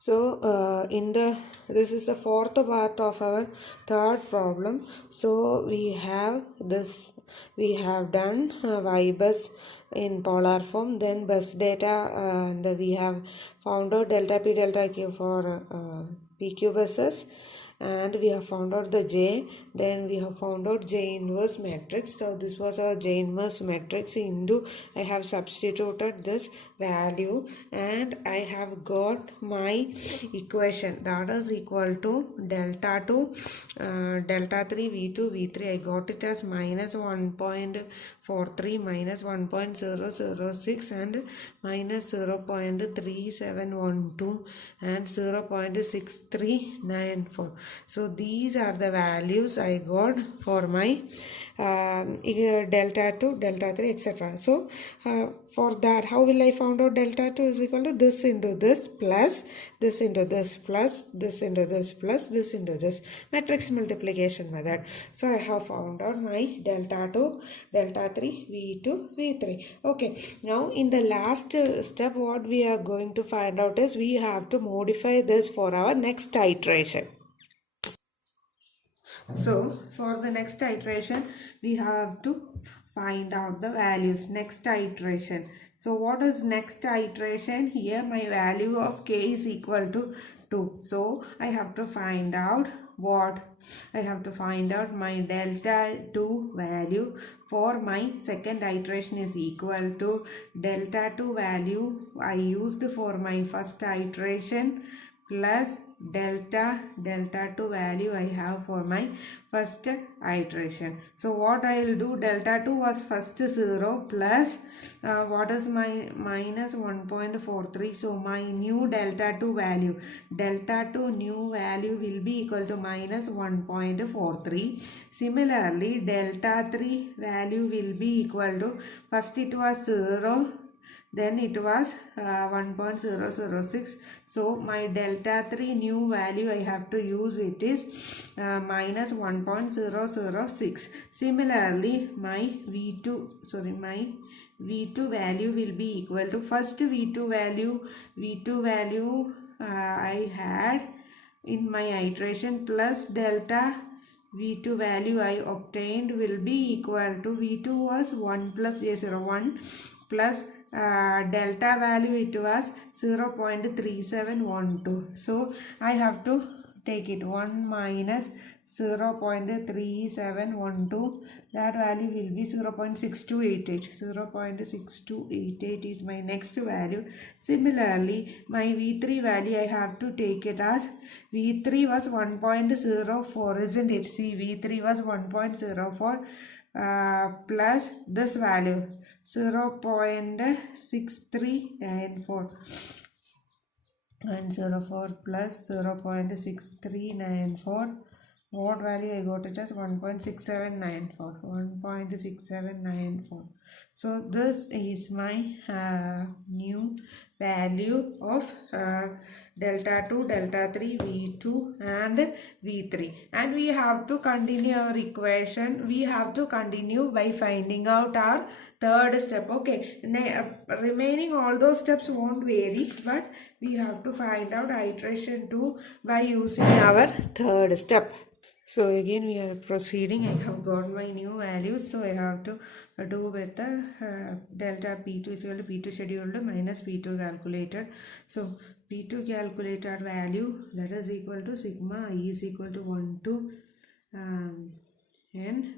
So this is the fourth part of our third problem. So we have done y bus in polar form, then bus data, and we have found out delta p delta q for pq buses, and we have found out the j. Then we have found out j inverse matrix. So this was our j inverse matrix. Into I have substituted this value and I have got my equation, that is equal to delta 2 delta 3 v2 v3. I got it as minus 1.43 minus 1.006 and minus 0.3712 and 0.6394. So these are the values I got for my delta 2, delta 3, etc. So for that, how will I find out delta 2 is equal to this into this plus this into this plus this into this plus this into this, matrix multiplication method. So I have found out my delta 2, delta 3, v2, v3. Okay, now in the last step what we are going to find out is we have to modify this for our next iteration. So for the next iteration we have to find out the values. Next iteration. So what is next iteration? Here my value of k is equal to 2. So I have to find out what? I have to find out my delta 2 value for my second iteration is equal to delta 2 value I used for my first iteration plus delta 2 value I have for my first iteration. So what I will do, delta 2 was first 0 plus what is my minus 1.43. so my new delta 2 value, delta 2 new value will be equal to minus 1.43. Similarly delta 3 value will be equal to, first it was 0, then it was 1.006. so my delta 3 new value I have to use it is minus 1.006. Similarly my v2 value will be equal to, first v2 value I had in my iteration plus delta v2 value I obtained will be equal to, v2 was 1 plus a01 plus delta value it was 0.3712. so I have to take it 1 minus 0.3712, that value will be 0.6288. 0.6288 is my next value. Similarly my v3 value I have to take it as, v3 was 1.04, isn't it? See, v3 was 1.04 plus this value 0.6394 and 04 plus 0.6394. what value I got it as? 1.6794. 1.6794. so this is my new value of delta 2, delta 3, v2 and v3, and we have to continue our equation. We have to continue by finding out our third step. Okay, remaining all those steps won't vary, but we have to find out iteration 2 by using our third step. So again we are proceeding. I have got my new values, so I have to do with the delta p2 is equal to p2 scheduled minus p2 calculated. So p2 calculated value, that is equal to sigma I is equal to 1 to n.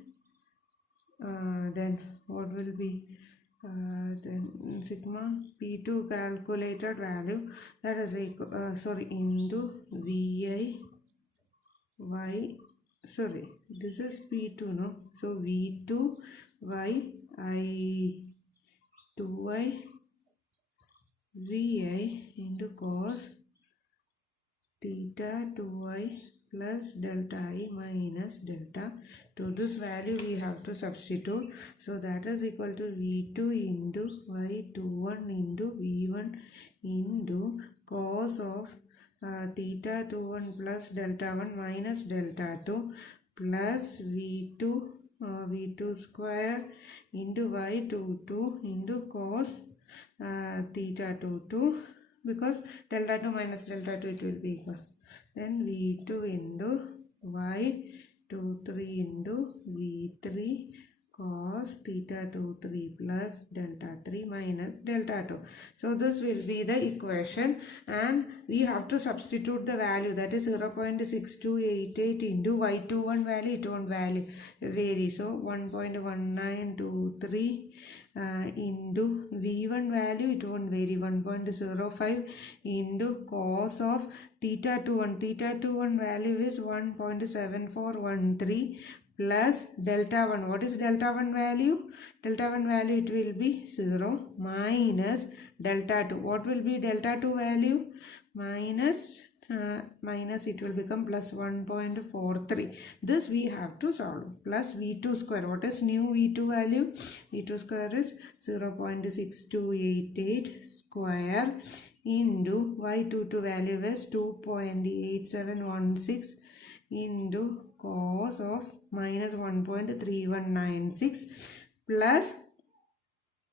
Then what will be then sigma p2 calculated value, that is equal into vi y, sorry, this is p2, no? So v2 y I 2y vi into cos theta 2y plus delta I minus delta. To this value we have to substitute. So that is equal to v2 into y21 into v1 into cos of theta 21 plus delta 1 minus delta 2 plus v2 square into y22 into cos theta 22 because delta 2 minus delta 2 it will be equal. Then V2 into Y23 into V3 cos theta 23 plus delta 3 minus delta 2. So this will be the equation, and we have to substitute the value, that is 0.6288 into Y21 value. It won't vary, so 1.1923 into V1 value, it won't vary, 1.05 into cos of theta 21 value is 1.7413 plus delta 1. What is delta 1 value? Delta 1 value, it will be 0 minus delta 2. What will be delta 2 value? Minus it will become plus 1.43. This we have to solve. Plus V2 square. What is new V2 value? V2 square is 0.6288 square into Y22 value is 2.8716 into cos of minus 1.3196 plus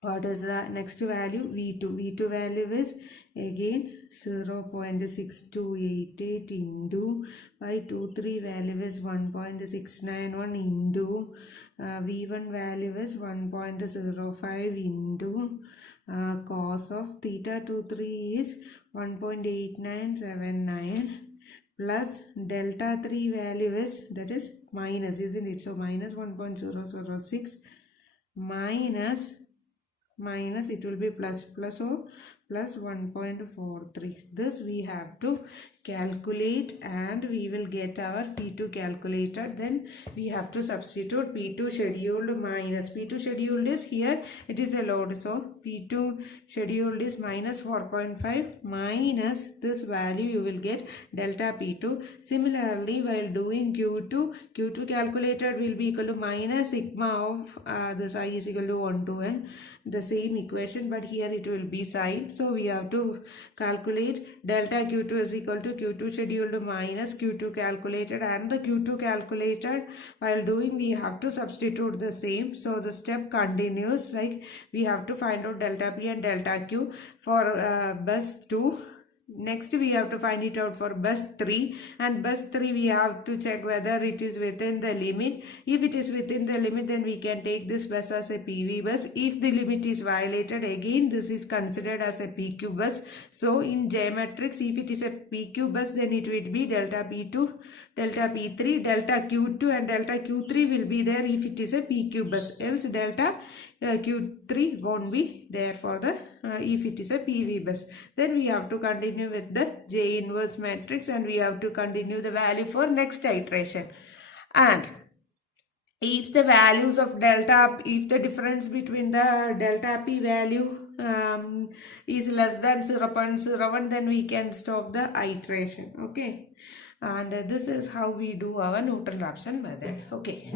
what is the next value? V2 value is again 0.6288 into Y23 value is 1.691 into V1 value is 1.05 into cos of theta 23 is 1.8979 plus delta 3 value is, that is minus, isn't it? So minus 1.006 minus it will be plus 1.43. This we have to calculate, and we will get our P2 calculated. Then we have to substitute P2 scheduled minus P2 scheduled is here, it is a load, so P2 scheduled is minus 4.5 minus this value, you will get delta P2. Similarly, while doing Q2 calculated will be equal to minus sigma of this I is equal to 1 to n, the same equation, but here it will be sine. So we have to calculate delta Q2 is equal to Q2 scheduled minus Q2 calculated, and the Q2 calculated while doing we have to substitute the same. So the step continues, like we have to find out delta P and delta Q for bus 2. Next we have to find it out for bus 3, and bus 3 we have to check whether it is within the limit. If it is within the limit, then we can take this bus as a PV bus. If the limit is violated, again this is considered as a PQ bus. So in J matrix, if it is a PQ bus, then it will be delta P2, delta P3, delta Q2 and delta Q3 will be there if it is a PQ bus, else delta Q3 won't be there for the if it is a PV bus. Then we have to continue with the J inverse matrix, and we have to continue the value for next iteration. And if the values of delta, if the difference between the delta P value is less than 0.01, then we can stop the iteration. Okay, and this is how we do our neutral option method. Okay.